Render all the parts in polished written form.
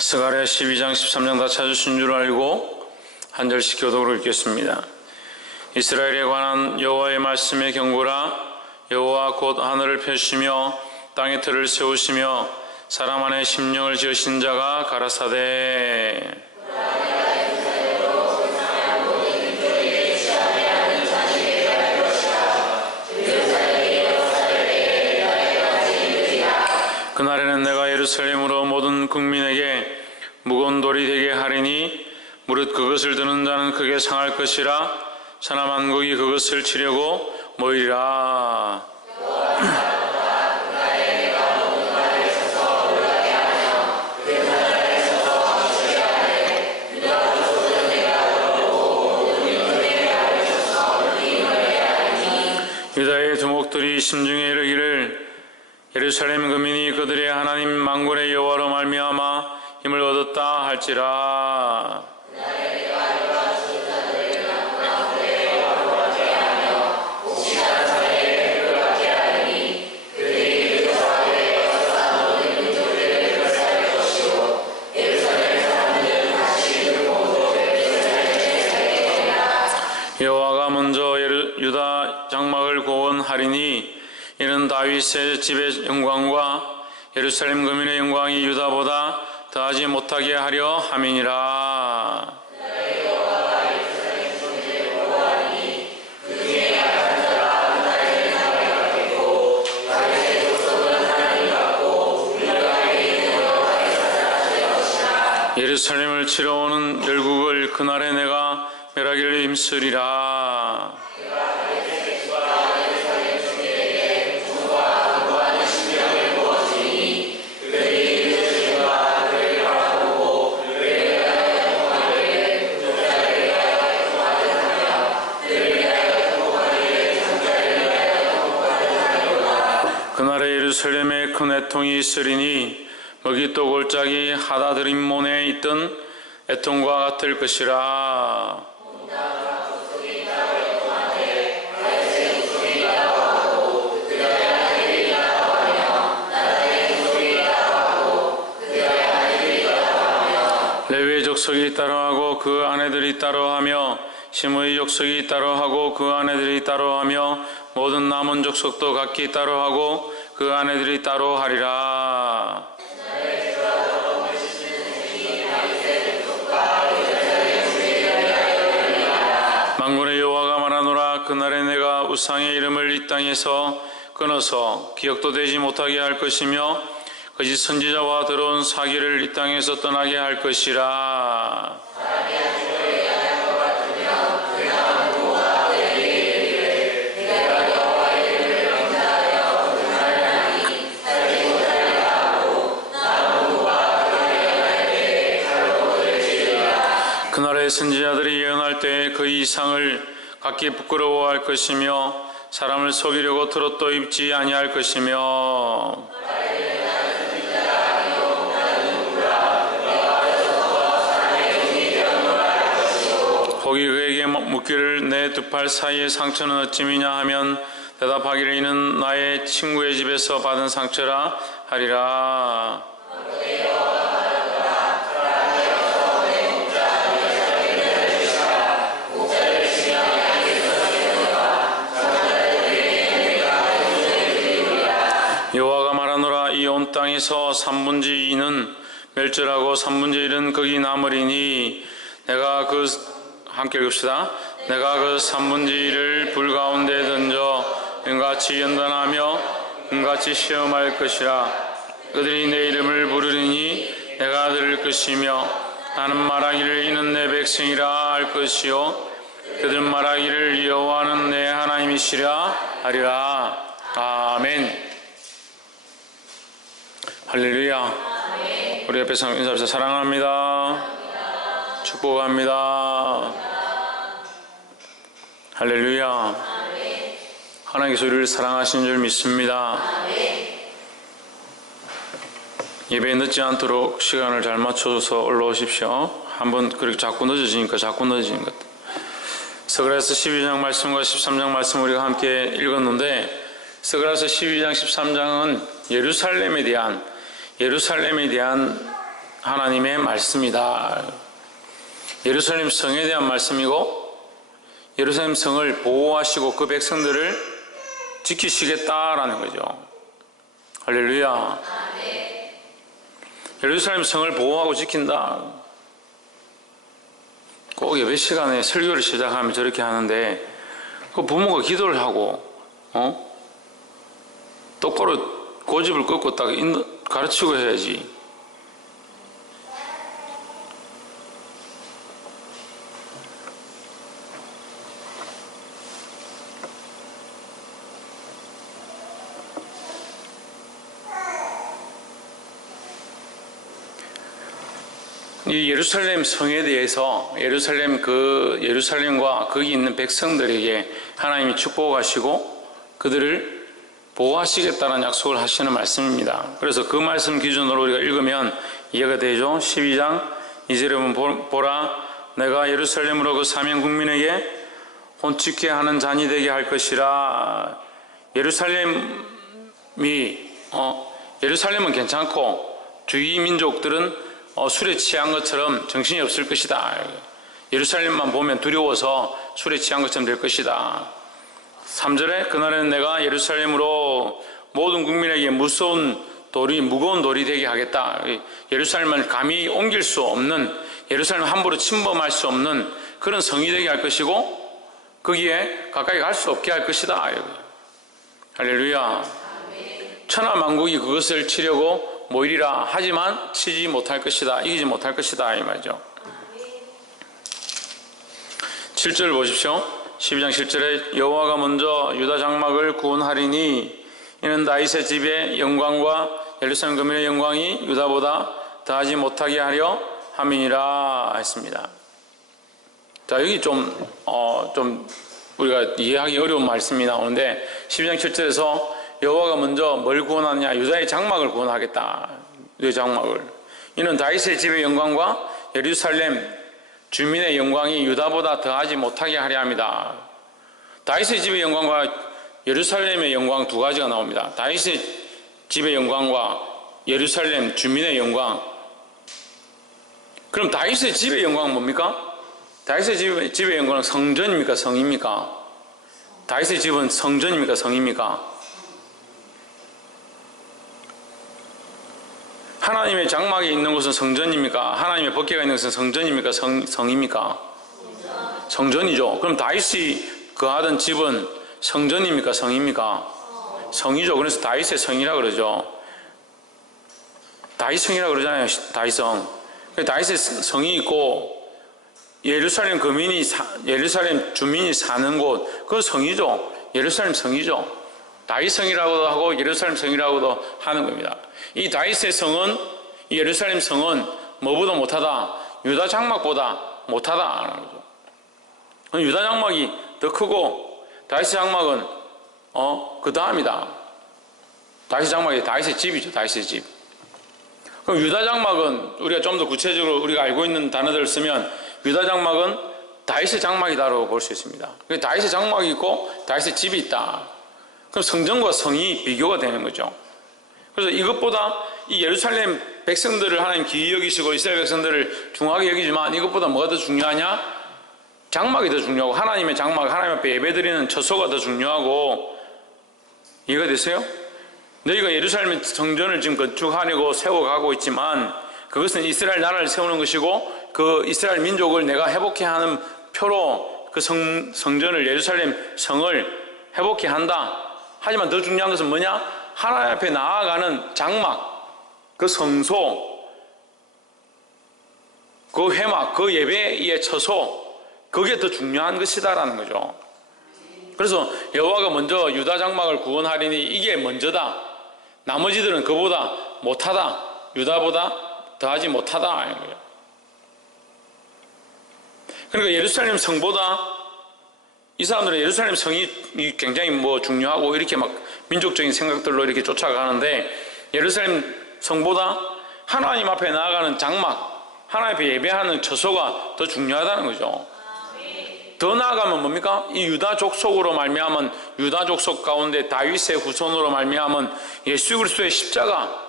스가랴 12장 13장 다 찾으신 줄 알고 한 절씩 교독으로 읽겠습니다. 이스라엘에 관한 여호와의 말씀의 경고라. 여호와 곧 하늘을 펴시며 땅에 틀을 세우시며 사람 안에 심령을 지으신 자가 가라사대 그날에는 내가 예루살렘으로 모든 국민에게 무거운 돌이 되게 하리니 무릇 그것을 드는 자는 크게 상할 것이라. 천하 만국이 그것을 치려고 모이리라. 유다의 두목들이 심중에 이르기를 예루살렘 거민이 그들의 하나님 만군의 여호와로 말미암아 힘을 얻었다 할지라. 여호와가 먼저 유다 장막을 구원하리니 이는 다윗의 집의 영광과 예루살렘 거민의 영광이 유다보다 더하지 못하게 하려 함이니라. 예루살렘을 치러 오는 열국을 그날에 내가 멸하기를 힘쓰리라. 그날에 예루살렘에 큰 애통이 있으리니 먹이 또 골짜기 하다드림몬에 있던 애통과 같을 것이라. 레위의 족속이 따로하고 그 아내들이 따로하며 시므의 족속이 따로하고 그 아내들이 따로하며 모든 남은 족속도 각기 따로하고 그 아내들이 따로하리라. 만군의 여호와가 말하노라. 그날에 내가 우상의 이름을 이 땅에서 끊어서 기억도 되지 못하게 할 것이며 거짓 선지자와 더러운 사기를 이 땅에서 떠나게 할 것이라. 그날의 선지자들이 예언할 때에 그 이상을 각기 부끄러워할 것이며 사람을 속이려고 트롯도 입지 아니할 것이며 혹이 그에게 묻기를 내 두 팔 사이의 상처는 어찌미냐 하면 대답하기를 이는 나의 친구의 집에서 받은 상처라 하리라. 여호와가 말하노라. 이 온 땅에서 3분의 2는 멸절하고 3분의 1은 거기 남으리니 내가 함께 읽읍시다. 내가 그 3분의 1을 불 가운데 던져 은같이 연단하며 은같이 시험할 것이라. 그들이 내 이름을 부르리니 내가 들을 것이며 나는 말하기를 이는 내 백성이라 할 것이요 그들 말하기를 여호와는 내 하나님이시라 하리라. 아멘. 할렐루야. 우리 옆에서 인사합시다. 사랑합니다. 축복합니다. 할렐루야. 하나님께서 우리를 사랑하시는 줄 믿습니다. 예배에 늦지 않도록 시간을 잘 맞춰서 올라오십시오. 한번 그렇게 자꾸 늦어지니까 늦어지는 것. 스가랴서 12장 말씀과 13장 말씀 우리가 함께 읽었는데 스가랴서 12장 13장은 예루살렘에 대한 하나님의 말씀이다. 예루살렘 성에 대한 말씀이고 예루살렘 성을 보호하시고 그 백성들을 지키시겠다라는 거죠. 할렐루야. 예루살렘 성을 보호하고 지킨다. 꼭 예배 시간에 설교를 시작하면 저렇게 하는데 그 부모가 기도를 하고 똑바로 고집을 꺾고 딱 가르치고 해야지. 이 예루살렘 성에 대해서 예루살렘과 거기 있는 백성들에게 하나님이 축복하시고 그들을 보호하시겠다는 약속을 하시는 말씀입니다. 그래서 그 말씀 기준으로 우리가 읽으면 이해가 되죠. 12장 2절에 보라 내가 예루살렘으로 그 사명 국민에게 혼축케 하는 잔이 되게 할 것이라. 예루살렘은 괜찮고 주위 민족들은 술에 취한 것처럼 정신이 없을 것이다. 예루살렘만 보면 두려워서 술에 취한 것처럼 될 것이다. 3절에 그날에는 내가 예루살렘으로 모든 국민에게 무거운 돌이 되게 하겠다. 예루살렘을 감히 옮길 수 없는, 예루살렘을 함부로 침범할 수 없는 그런 성이 되게 할 것이고 거기에 가까이 갈 수 없게 할 것이다. 할렐루야. 천하 만국이 그것을 치려고 모이리라 하지만 치지 못할 것이다. 이기지 못할 것이다. 이 말이죠. 7절 보십시오. 12장 7절에 여호와가 먼저 유다 장막을 구원하리니 이는 다윗의 집의 영광과 예루살렘 거민의 영광이 유다보다 더하지 못하게 하려 함이니라 했습니다. 자, 여기 좀 우리가 이해하기 어려운 말씀이 나오는데 12장 7절에서 여호와가 먼저 뭘 구원하느냐? 유다의 장막을 구원하겠다. 유다의 장막을. 이는 다윗의 집의 영광과 예루살렘 주민의 영광이 유다보다 더하지 못하게 하려 합니다. 다윗의 집의 영광과 예루살렘의 영광 두 가지가 나옵니다. 다윗의 집의 영광과 예루살렘 주민의 영광. 그럼 다윗의 집의 영광은 뭡니까? 다윗의 집의 영광은 성전입니까? 성입니까? 다윗의 집은 성전입니까? 성입니까? 하나님의 장막에 있는 곳은 성전입니까? 하나님의 법궤가 있는 곳은 성전입니까? 성입니까? 성전이죠. 그럼 다윗이 거하던 집은 성전입니까? 성입니까? 성이죠. 그래서 다윗의 성이라 그러죠. 다윗성이라 그러잖아요. 다윗성. 다윗의 성이 있고 예루살렘 주민이 사는 곳, 그건 성이죠. 예루살렘 성이죠. 다윗성이라고도 하고 예루살렘 성이라고도 하는 겁니다. 이 다윗의 성은, 이 예루살렘 성은 뭐보다 못하다? 유다 장막보다 못하다. 유다 장막이 더 크고 다윗의 장막은 그 다음이다. 다윗의 장막이 다윗의 집이죠. 다윗의 집. 그럼 유다 장막은 우리가 좀 더 구체적으로 우리가 알고 있는 단어들을 쓰면 유다 장막은 다윗의 장막이다라고 볼 수 있습니다. 다윗의 장막이 있고 다윗의 집이 있다. 그럼 성전과 성이 비교가 되는 거죠. 그래서 이것보다 이 예루살렘 백성들을 하나님 귀히 여기시고 이스라엘 백성들을 중하게 여기지만 이것보다 뭐가 더 중요하냐? 장막이 더 중요하고 하나님의 장막, 하나님 앞에 예배드리는 처소가 더 중요하고. 이해가 되세요? 너희가 예루살렘 성전을 지금 건축하려고 세워가고 있지만 그것은 이스라엘 나라를 세우는 것이고 그 이스라엘 민족을 내가 회복해 하는 표로 그 성전을, 예루살렘 성을 회복해 한다. 하지만 더 중요한 것은 뭐냐? 하나님 앞에 나아가는 장막, 그 성소, 그 회막, 그 예배의 처소, 그게 더 중요한 것이다라는 거죠. 그래서 여호와가 먼저 유다 장막을 구원하리니 이게 먼저다. 나머지들은 그보다 못하다. 유다보다 더하지 못하다. 이런 거예요. 그러니까 예루살렘 성보다 이 사람들은 예루살렘 성이 굉장히 중요하고 이렇게 막 민족적인 생각들로 이렇게 쫓아가는데 예루살렘 성보다 하나님 앞에 나아가는 장막, 하나님 앞에 예배하는 처소가 더 중요하다는 거죠. 더 나아가면 뭡니까? 이 유다 족속으로 말미암은 유다 족속 가운데 다윗의 후손으로 말미암은 예수 그리스도의 십자가,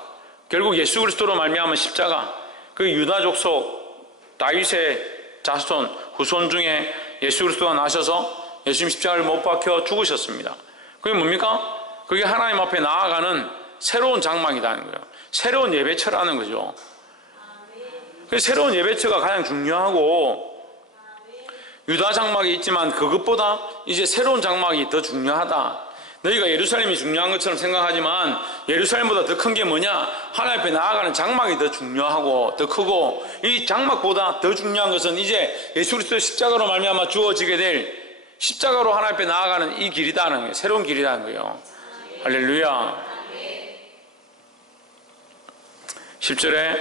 결국 예수 그리스도로 말미암은 십자가, 그 유다 족속 다윗의 자손 후손 중에 예수 그리스도가 나셔서 예수님 십자가를 못 박혀 죽으셨습니다. 그게 뭡니까? 그게 하나님 앞에 나아가는 새로운 장막이라는 거예요. 새로운 예배처라는 거죠. 그 새로운 예배처가 가장 중요하고, 유다 장막이 있지만 그것보다 이제 새로운 장막이 더 중요하다. 너희가 예루살렘이 중요한 것처럼 생각하지만 예루살렘보다 더 큰 게 뭐냐? 하나님 앞에 나아가는 장막이 더 중요하고 더 크고, 이 장막보다 더 중요한 것은 이제 예수 그리스도의 십자가로 말미암아 주어지게 될 십자가로 하나님 앞에 나아가는 이 길이다는 거예요. 새로운 길이라는 거예요. 할렐루야. 10절에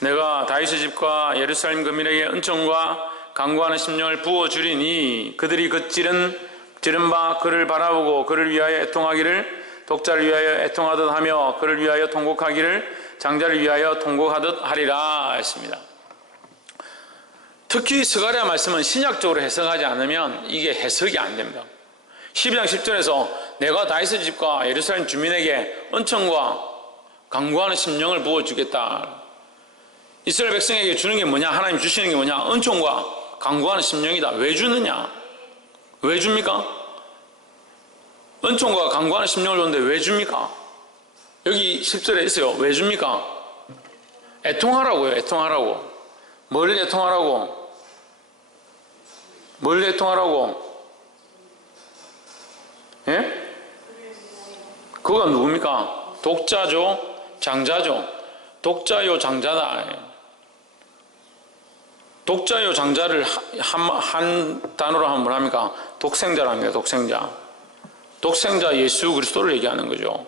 내가 다윗의 집과 예루살렘 거민에게 은총과 강구하는 심령을 부어주리니 그들이 그 찌른 바 그를 바라보고 그를 위하여 애통하기를 독자를 위하여 애통하듯 하며 그를 위하여 통곡하기를 장자를 위하여 통곡하듯 하리라 했습니다. 특히 스가랴 말씀은 신약적으로 해석하지 않으면 이게 해석이 안 됩니다. 12장 10절에서 내가 다윗의 집과 예루살렘 주민에게 은총과 강구하는 심령을 부어주겠다. 이스라엘 백성에게 주는 게 뭐냐? 하나님 주시는 게 뭐냐? 은총과 강구하는 심령이다. 왜 주느냐? 왜 줍니까? 은총과 강구하는 심령을 줬는데 왜 줍니까? 여기 10절에 있어요. 왜 줍니까? 애통하라고요. 애통하라고. 뭘 애통하라고? 뭘 애통하라고? 예? 그가 누굽니까? 독자죠? 장자죠? 독자요 장자다. 독자요 장자를 한 단어로 하면 뭐랍니까? 독생자랍니다. 독생자. 독생자 예수 그리스도를 얘기하는 거죠.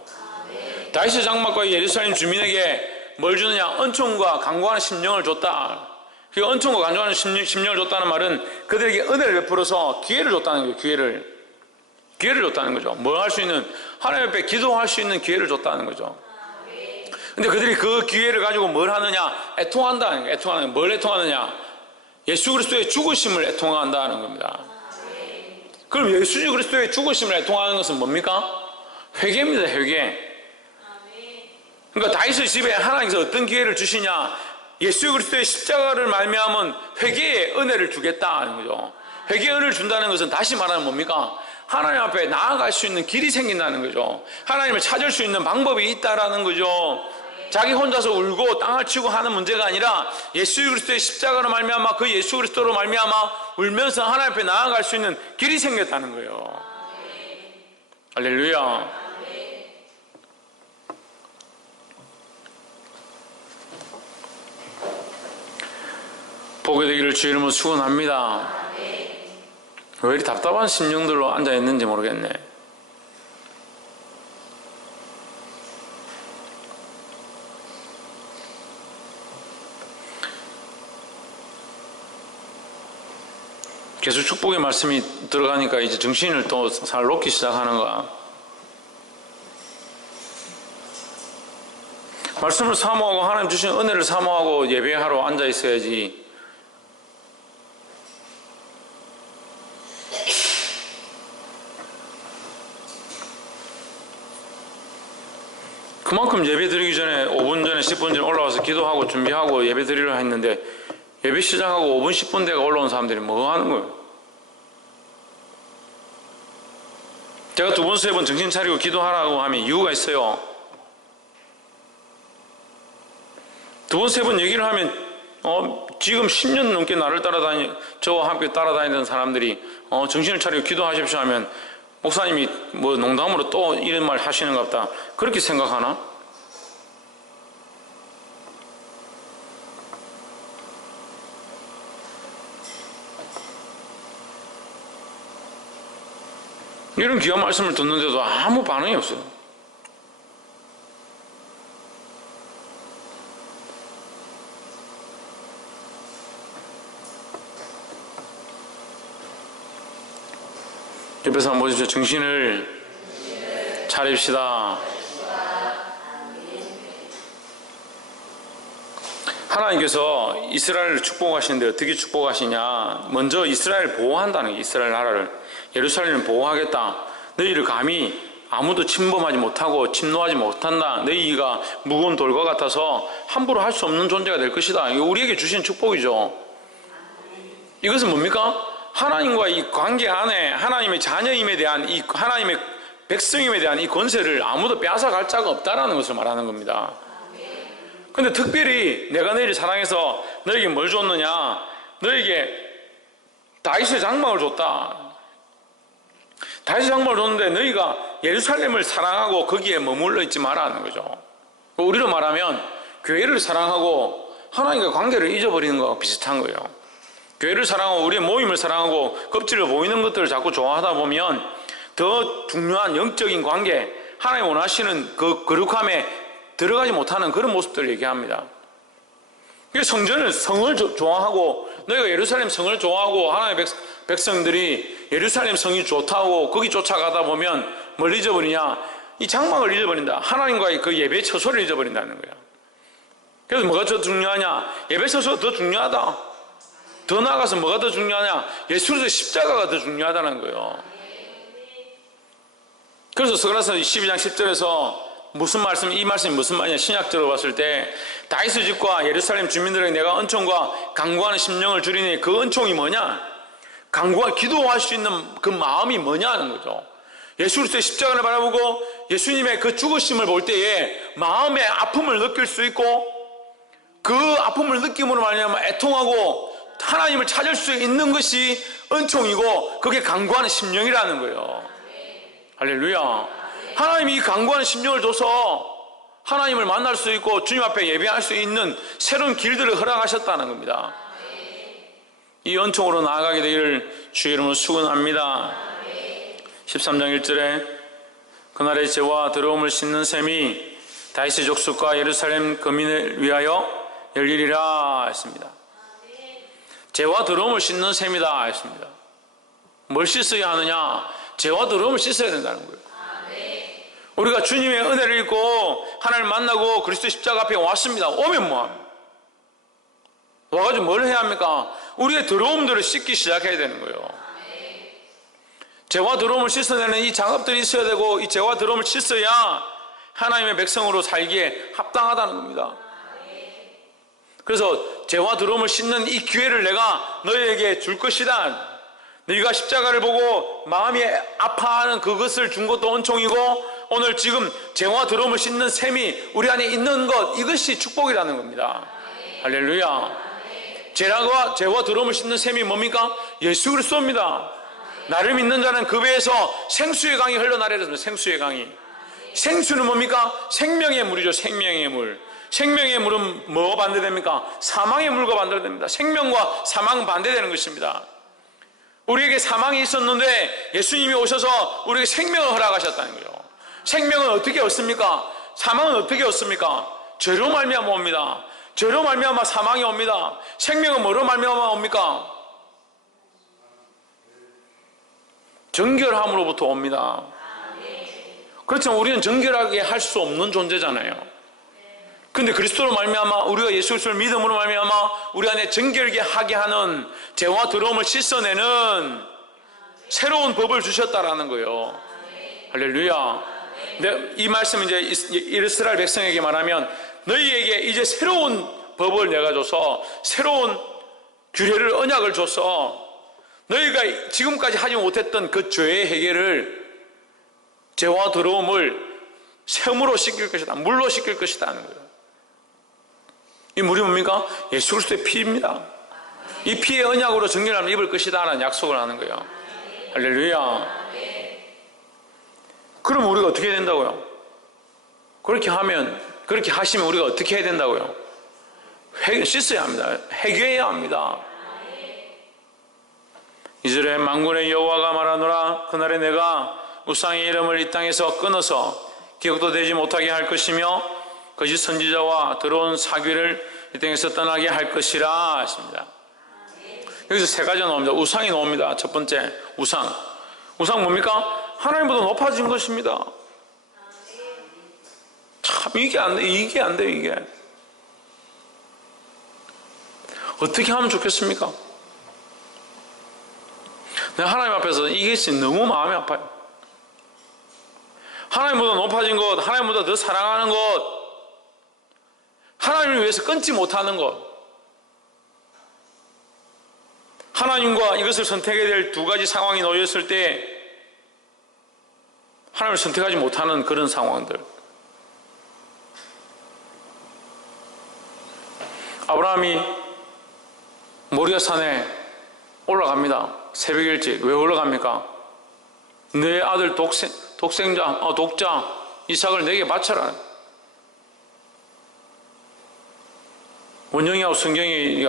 다윗의 장막과 예루살렘 주민에게 뭘 주느냐? 은총과 강구하는 심령을 줬다. 그 은총과 강구하는 심령을 줬다는 말은 그들에게 은혜를 베풀어서 기회를 줬다는 거예요. 기회를 줬다는 거죠. 뭘 할 수 있는, 하나님 앞에 기도할 수 있는 기회를 줬다는 거죠. 근데 그들이 그 기회를 가지고 뭘 하느냐? 애통한다는 거예요. 애통하는 거예요. 뭘 애통하느냐? 예수 그리스도의 죽으심을 애통한다는 겁니다. 그럼 예수 그리스도의 죽으심을 애통하는 것은 뭡니까? 회개입니다. 회개. 그러니까 다윗의 집에 하나님께서 어떤 기회를 주시냐? 예수 그리스도의 십자가를 말미암은 회개의 은혜를 주겠다는 거죠. 회개의 은혜를 준다는 것은 다시 말하면 뭡니까? 하나님 앞에 나아갈 수 있는 길이 생긴다는 거죠. 하나님을 찾을 수 있는 방법이 있다라는 거죠. 자기 혼자서 울고 땅을 치고 하는 문제가 아니라 예수 그리스도의 십자가로 말미암아 그 예수 그리스도로 말미암아 울면서 하나님 앞에 나아갈 수 있는 길이 생겼다는 거예요. 할렐루야. 보게 되기를 주의 이름으로 축원합니다. 왜 이리 답답한 심령들로 앉아있는지 모르겠네. 계속 축복의 말씀이 들어가니까 이제 정신을 또 잘 놓기 시작하는 거야. 말씀을 사모하고 하나님 주신 은혜를 사모하고 예배하러 앉아 있어야지. 그만큼 예배 드리기 전에 5분 전에 10분 전에 올라와서 기도하고 준비하고 예배 드리려 했는데 예배 시작하고 5분 10분 대가 올라온 사람들이 뭐 하는 거예요? 제가 2번 3번 정신 차리고 기도하라고 하면 이유가 있어요. 2번 3번 얘기를 하면 지금 10년 넘게 나를 저와 함께 따라다니던 사람들이 정신을 차리고 기도하십시오 하면 목사님이 뭐 농담으로 또 이런 말 하시는 것 같다 그렇게 생각하나? 이런 귀한 말씀을 듣는데도 아무 반응이 없어요. 옆에서 한번 보십시오. 정신을 차립시다. 하나님께서 이스라엘을 축복하시는데 어떻게 축복하시냐? 먼저 이스라엘을 보호한다는 게, 이스라엘 나라를, 예루살렘을 보호하겠다. 너희를 감히 아무도 침범하지 못하고 침노하지 못한다. 너희가 무거운 돌과 같아서 함부로 할 수 없는 존재가 될 것이다. 이거 우리에게 주신 축복이죠. 이것은 뭡니까? 하나님과 이 관계 안에 하나님의 자녀임에 대한 이 하나님의 백성임에 대한 이 권세를 아무도 빼앗아갈 자가 없다라는 것을 말하는 겁니다. 근데 특별히 내가 너희를 사랑해서 너에게 뭘 줬느냐? 너에게 다윗의 장막을 줬다. 다윗의 장막을 줬는데 너희가 예루살렘을 사랑하고 거기에 머물러 있지 마라는 거죠. 우리로 말하면 교회를 사랑하고 하나님과 관계를 잊어버리는 것과 비슷한 거예요. 교회를 사랑하고 우리의 모임을 사랑하고 껍질을 보이는 것들을 자꾸 좋아하다 보면 더 중요한 영적인 관계, 하나님 원하시는 그 거룩함에 들어가지 못하는 그런 모습들을 얘기합니다. 성전을, 성을 좋아하고 너희가 예루살렘 성을 좋아하고 하나님의 백성들이 예루살렘 성이 좋다고 거기 쫓아가다 보면 뭘 잊어버리냐? 이 장막을 잊어버린다. 하나님과의 그 예배 처소를 잊어버린다는 거야. 그래서 뭐가 더 중요하냐? 예배 처소가 더 중요하다. 더 나아가서 뭐가 더 중요하냐? 예수의 십자가가 더 중요하다는 거예요. 그래서 스가랴서 12장 10절에서 이 말씀이 무슨 말이냐? 신약적으로 봤을 때 다윗의 집과 예루살렘 주민들에게 내가 은총과 간구하는 심령을 주리니 그 은총이 뭐냐? 간구와 기도할 수 있는 그 마음이 뭐냐는 거죠. 예수 그리스도의 십자가를 바라보고 예수님의 그 죽으심을 볼 때에 마음의 아픔을 느낄 수 있고 그 아픔을 느낌으로 말미암아 애통하고 하나님을 찾을 수 있는 것이 은총이고 그게 간구하는 심령이라는 거예요. 할렐루야. 하나님이 이 간구하는 심령을 줘서 하나님을 만날 수 있고 주님 앞에 예배할 수 있는 새로운 길들을 허락하셨다는 겁니다. 이 은총으로 나아가게 되기를 주의 이름으로 축원합니다. 13장 1절에 그날의 죄와 더러움을 씻는 셈이 다윗의 족속과 예루살렘 거민을 위하여 열리리라 했습니다. 죄와 더러움을 씻는 셈이다 했습니다. 뭘 씻어야 하느냐? 죄와 더러움을 씻어야 된다는 거예요. 우리가 주님의 은혜를 입고 하나님을 만나고 그리스도 십자가 앞에 왔습니다. 오면 뭐합니까? 와가지고 뭘 해야 합니까? 우리의 더러움들을 씻기 시작해야 되는 거예요. 죄와 더러움을 씻어내는 이 작업들이 있어야 되고 이 죄와 더러움을 씻어야 하나님의 백성으로 살기에 합당하다는 겁니다. 그래서 죄와 더러움을 씻는 이 기회를 내가 너희에게 줄 것이다. 너희가 십자가를 보고 마음이 아파하는 그것을 준 것도 은총이고 오늘 지금 죄와 더러움을 씻는 셈이 우리 안에 있는 것, 이것이 축복이라는 겁니다. 할렐루야. 죄와 더러움을 씻는 셈이 뭡니까? 예수 그리스도입니다. 나를 믿는 자는 그 배에서 생수의 강이 흘러나리라. 생수의 강이. 생수는 뭡니까? 생명의 물이죠. 생명의 물. 생명의 물은 뭐와 반대됩니까? 사망의 물과 반대됩니다. 생명과 사망은 반대되는 것입니다. 우리에게 사망이 있었는데 예수님이 오셔서 우리에게 생명을 허락하셨다는 거예요. 생명은 어떻게 얻습니까? 사망은 어떻게 얻습니까? 죄로 말미암아 옵니다. 죄로 말미암아 사망이 옵니다. 생명은 뭐로 말미암아 옵니까? 정결함으로부터 옵니다. 그렇지만 우리는 정결하게 할 수 없는 존재잖아요. 근데 그리스도로 말미암아 우리가 예수 그리스도를 믿음으로 말미암아 우리 안에 정결하게 하게 하는 죄와 더러움을 씻어내는 새로운 법을 주셨다라는 거예요. 할렐루야. 이 말씀은 이제 이스라엘 백성에게 말하면 너희에게 이제 새로운 법을 내가 줘서 새로운 규례를 언약을 줘서 너희가 지금까지 하지 못했던 그 죄의 해결을 죄와 더러움을 샘으로 씻길 것이다. 물로 씻길 것이다 하는 거예요. 이 물이 뭡니까? 예수 그리스도의 피입니다. 이 피의 언약으로 정결함을 입을 것이다 라는 약속을 하는 거예요. 할렐루야. 그럼 우리가 어떻게 해야 된다고요? 그렇게 하시면 우리가 어떻게 해야 된다고요? 씻어야 합니다. 회개해야 합니다. 2절에 만군의 여호와가 말하노라 그날에 내가 우상의 이름을 이 땅에서 끊어서 기억도 되지 못하게 할 것이며 거짓 선지자와 더러운 사귀를 이 땅에서 떠나게 할 것이라 하십니다. 여기서 세 가지가 나옵니다. 우상이 나옵니다. 첫 번째 우상 뭡니까? 하나님보다 높아진 것입니다. 참 이게 안 돼요. 이게 어떻게 하면 좋겠습니까? 내가 하나님 앞에서 이게 너무 마음이 아파요. 하나님보다 높아진 것, 하나님보다 더 사랑하는 것, 하나님을 위해서 끊지 못하는 것, 하나님과 이것을 선택해야 될 두 가지 상황이 놓였을 때 하나님을 선택하지 못하는 그런 상황들. 아브라함이 모리아 산에 올라갑니다. 새벽 일찍. 왜 올라갑니까? 내 아들 독자 이삭을 내게 바쳐라. 원영이하고 성경이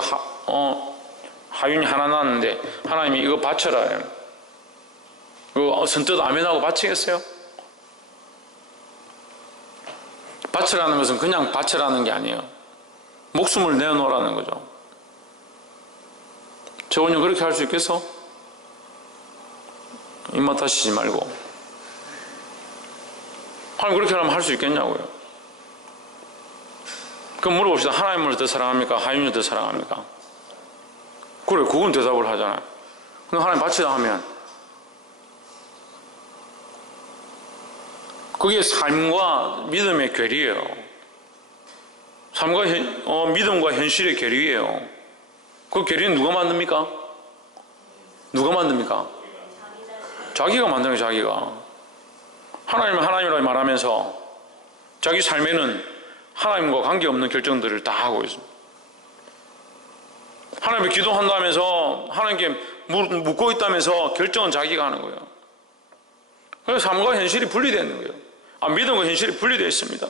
하윤이 하나 나왔는데 하나님이 이거 바쳐라. 이거 선뜻 아멘하고 바치겠어요? 바쳐라는 것은 그냥 바쳐라는 게 아니에요. 목숨을 내어놓으라는 거죠. 저원님 그렇게 할 수 있겠어? 입맛 다시지 말고. 하나님 그렇게 하면 할 수 있겠냐고요. 그럼 물어봅시다. 하나님을 더 사랑합니까? 하윤을 더 사랑합니까? 그래, 그건 대답을 하잖아요. 근데 하나님 바치다 하면 그게 삶과 믿음의 괴리예요. 삶과 믿음과 현실의 괴리예요. 그 괴리는 누가 만듭니까? 누가 만듭니까? 자기가 만드는 거예요. 자기가. 하나님은 하나님이라고 말하면서 자기 삶에는 하나님과 관계없는 결정들을 다 하고 있습니다. 하나님께 기도한다면서 하나님께 묻고 있다면서 결정은 자기가 하는 거예요. 그래서 삶과 현실이 분리되는 거예요. 믿음과 현실이 분리되어 있습니다.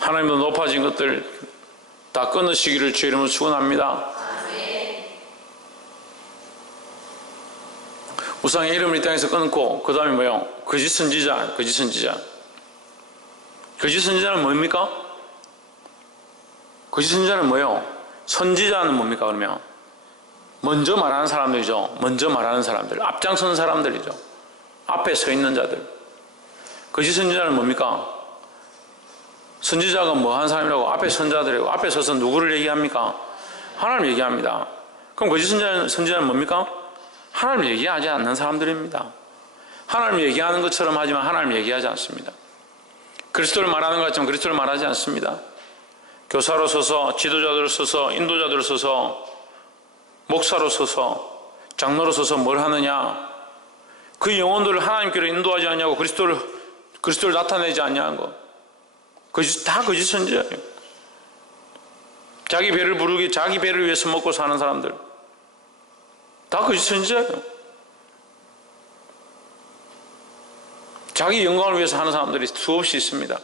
하나님도 높아진 것들 다 끊으시기를 주의 이름으로 축원합니다. 우상의 이름을 이 땅에서 끊고 그 다음에 뭐요? 거짓 선지자. 거짓 선지자는 뭡니까? 거짓 선지자는 뭐요? 선지자는 뭡니까 그러면? 먼저 말하는 사람들이죠. 먼저 말하는 사람들, 앞장서는 사람들이죠. 앞에 서 있는 자들. 거짓 선지자는 뭡니까? 선지자가 뭐 하는 사람이라고? 앞에 선 자들이고, 앞에 서서 누구를 얘기합니까? 하나님 얘기합니다. 그럼 거짓 선지자는 뭡니까? 하나님 얘기하지 않는 사람들입니다. 하나님 얘기하는 것처럼 하지만 하나님 얘기하지 않습니다. 그리스도를 말하는 것 같지만 그리스도를 말하지 않습니다. 교사로 서서, 지도자들로 서서, 인도자들로 서서, 목사로 서서, 장로로 서서 뭘 하느냐? 그 영혼들을 하나님께로 인도하지 않냐고 그리스도를 나타내지 않냐는 거. 다 거짓 선지자예요. 자기 배를 부르기, 자기 배를 위해서 먹고 사는 사람들 다 거짓 선지자예요. 자기 영광을 위해서 하는 사람들이 수없이 있습니다.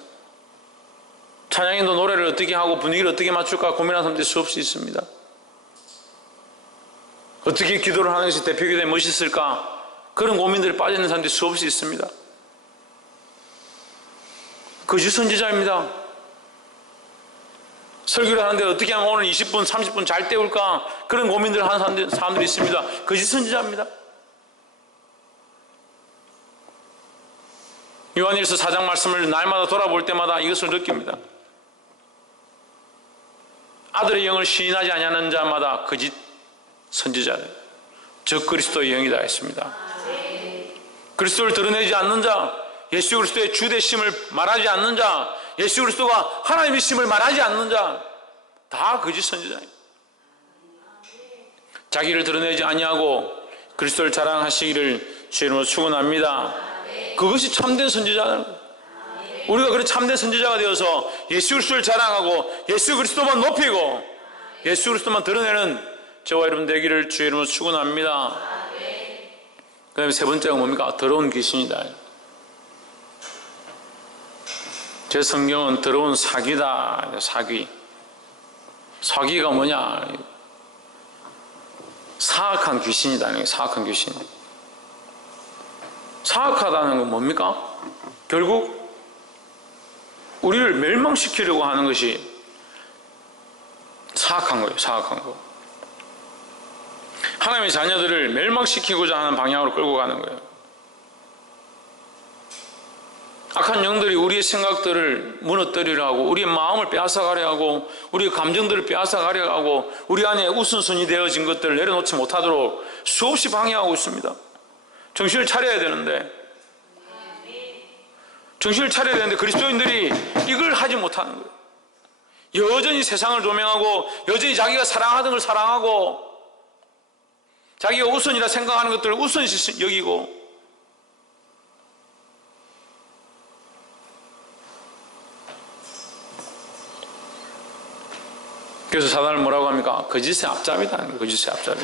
찬양인도 노래를 어떻게 하고 분위기를 어떻게 맞출까 고민하는 사람들이 수없이 있습니다. 어떻게 기도를 하는 것이 대표기도에 멋있을까 그런 고민들이 빠져있는 사람들이 수없이 있습니다. 거짓 선지자입니다. 설교를 하는데 어떻게 하면 오늘 20분, 30분 잘 때울까 그런 고민들을 하는 사람들이 있습니다. 거짓 선지자입니다. 요한일서 4장 말씀을 날마다 돌아볼 때마다 이것을 느낍니다. 아들의 영을 시인하지 아니하는 자마다 거짓 선지자들, 즉 그리스도의 영이다 했습니다. 그리스도를 드러내지 않는 자, 예수 그리스도의 주되심을 말하지 않는 자, 예수 그리스도가 하나님이심을 말하지 않는 자, 다 거짓 선지자입니다. 자기를 드러내지 아니하고 그리스도를 자랑하시기를 주의 이름으로 축원합니다. 그것이 참된 선지자는 우리가 그런 참된 선지자가 되어서 예수 그리스도를 자랑하고 예수 그리스도만 높이고 예수 그리스도만 드러내는 저와 여러분 되기를 주의 이름으로 축원합니다. 그 다음에 세 번째가 뭡니까? 더러운 귀신이다. 제 성경은 더러운 사귀다. 사귀가 뭐냐? 사악한 귀신이다. 사악한 귀신. 사악하다는 건 뭡니까? 결국 우리를 멸망시키려고 하는 것이 사악한 거예요. 사악한 거. 하나님의 자녀들을 멸망시키고자 하는 방향으로 끌고 가는 거예요. 악한 영들이 우리의 생각들을 무너뜨리려 하고 우리의 마음을 빼앗아가려 하고 우리의 감정들을 빼앗아가려 하고 우리 안에 우선순위 되어진 것들을 내려놓지 못하도록 수없이 방해하고 있습니다. 정신을 차려야 되는데 그리스도인들이 이걸 하지 못하는 거예요. 여전히 세상을 조명하고 여전히 자기가 사랑하던 걸 사랑하고 자기가 우선이라 생각하는 것들을 우선시 여기고 그래서 사단을 뭐라고 합니까? 거짓의 앞잡이다. 거짓의 앞잡이.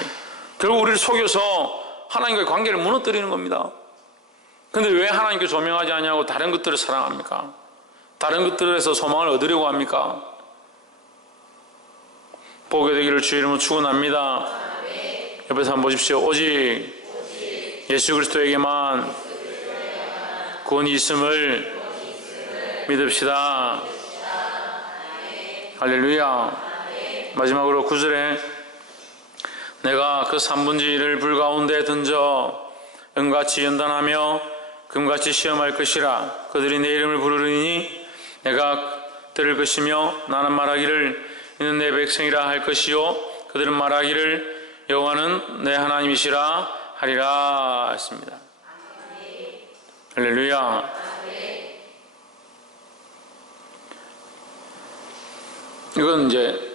결국 우리를 속여서 하나님과의 관계를 무너뜨리는 겁니다. 근데 왜 하나님께 조명하지 않냐고 다른 것들을 사랑합니까? 다른 것들에서 소망을 얻으려고 합니까? 보게 되기를 주의 이름으로 축원합니다. 옆에서 한번 보십시오. 오직 예수 그리스도에게만 구원이 있음을 믿읍시다. 할렐루야. 마지막으로 9절에 내가 그 3분의 1을 불 가운데 던져 은같이 연단하며 금같이 시험할 것이라. 그들이 내 이름을 부르리니 내가 들을 것이며 나는 말하기를 이는 내 백성이라 할 것이요 그들은 말하기를 여호와는 내 하나님이시라 하리라 했습니다. 할렐루야. 이건 이제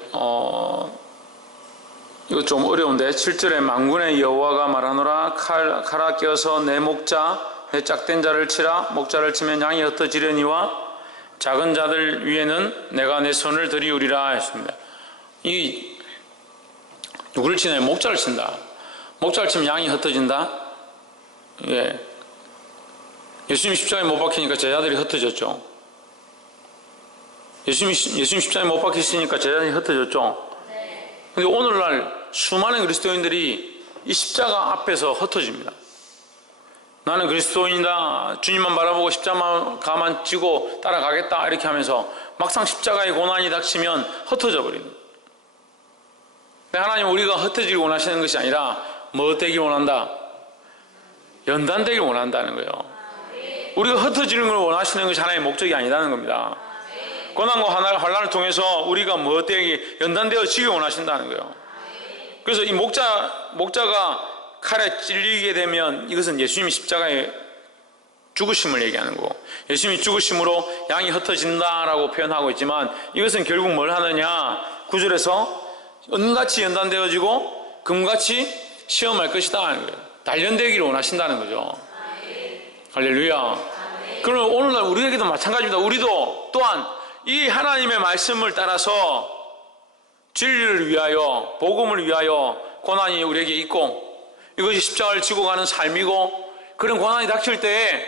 이거 좀 어려운데 7절에 만군의 여호와가 말하노라 칼아 껴서 내 목자 내 짝된 자를 치라. 목자를 치면 양이 흩어지려니와 작은 자들 위에는 내가 내 손을 들이우리라 했습니다. 이 누구를 치냐? 목자를 친다. 목자를 치면 양이 흩어진다. 예. 예수님 십자가에 못 박히니까 제자들이 흩어졌죠. 예수님 십자가에 못 박히시니까 제자들이 흩어졌죠. 근데 오늘날 수많은 그리스도인들이 이 십자가 앞에서 흩어집니다. 나는 그리스도인이다. 주님만 바라보고 십자가만 지고 따라가겠다. 이렇게 하면서 막상 십자가의 고난이 닥치면 흩어져 버리는. 근데 하나님은 우리가 흩어지길 원하시는 것이 아니라 뭐 되길 원한다? 연단되길 원한다는 거예요. 우리가 흩어지는 걸 원하시는 것이 하나님의 목적이 아니라는 겁니다. 고난과 환난을 통해서 우리가 뭐 되게 연단되어 지길 원하신다는 거예요. 그래서 이 목자가 칼에 찔리게 되면 이것은 예수님이 십자가의 죽으심을 얘기하는 거고 예수님이 죽으심으로 양이 흩어진다라고 표현하고 있지만 이것은 결국 뭘 하느냐 9절에서 은같이 연단되어지고 금같이 시험할 것이다 하는 거예요. 단련되기를 원하신다는 거죠. 할렐루야. 그럼 오늘날 우리에게도 마찬가지입니다. 우리도 또한 이 하나님의 말씀을 따라서 진리를 위하여 복음을 위하여 고난이 우리에게 있고 이것이 십자가를 지고 가는 삶이고 그런 고난이 닥칠 때에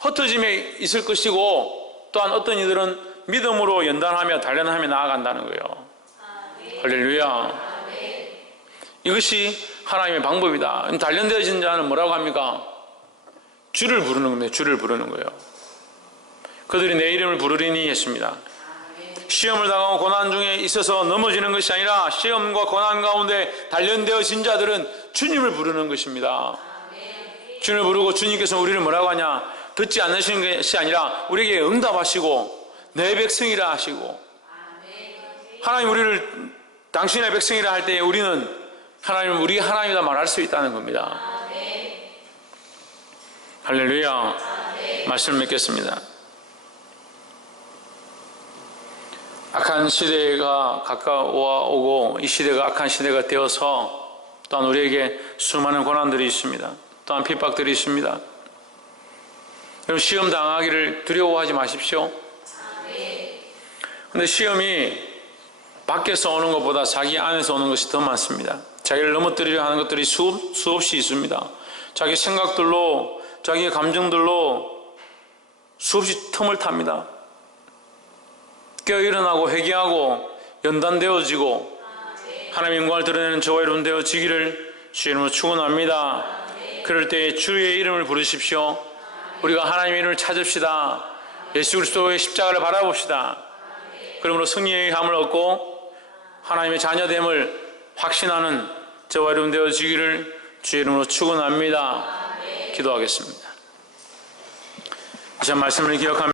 흩어짐에 있을 것이고 또한 어떤 이들은 믿음으로 연단하며 단련하며 나아간다는 거예요. 할렐루야. 이것이 하나님의 방법이다. 단련되어진 자는 뭐라고 합니까? 주를 부르는 겁니다. 주를 부르는 거예요. 그들이 내 이름을 부르리니 했습니다. 시험을 당하고 고난 중에 있어서 넘어지는 것이 아니라 시험과 고난 가운데 단련되어진 자들은 주님을 부르는 것입니다. 주님을 부르고 주님께서 우리를 뭐라고 하냐? 듣지 않으시는 것이 아니라 우리에게 응답하시고 내 백성이라 하시고 하나님 우리를 당신의 백성이라 할 때 우리는 하나님은 우리 하나님이다 말할 수 있다는 겁니다. 할렐루야. 말씀을 맺겠습니다. 악한 시대가 가까워오고 이 시대가 악한 시대가 되어서 또한 우리에게 수많은 고난들이 있습니다. 또한 핍박들이 있습니다. 여러분 시험 당하기를 두려워하지 마십시오. 그런데 시험이 밖에서 오는 것보다 자기 안에서 오는 것이 더 많습니다. 자기를 넘어뜨리려 하는 것들이 수없이 있습니다. 자기 생각들로 자기의 감정들로 수없이 틈을 탑니다. 깨어일어나고 회개하고 연단되어지고 하나님의 영광을 드러내는 저와 여러분 되어지기를 주의 이름으로 축원합니다. 그럴 때 주의 이름을 부르십시오. 우리가 하나님의 이름을 찾읍시다. 예수 그리스도의 십자가를 바라봅시다. 그러므로 승리의 함을 얻고 하나님의 자녀됨을 확신하는 저와 여러분 되어지기를 주의 이름으로 축원합니다. 기도하겠습니다. 이 말씀을 기억하며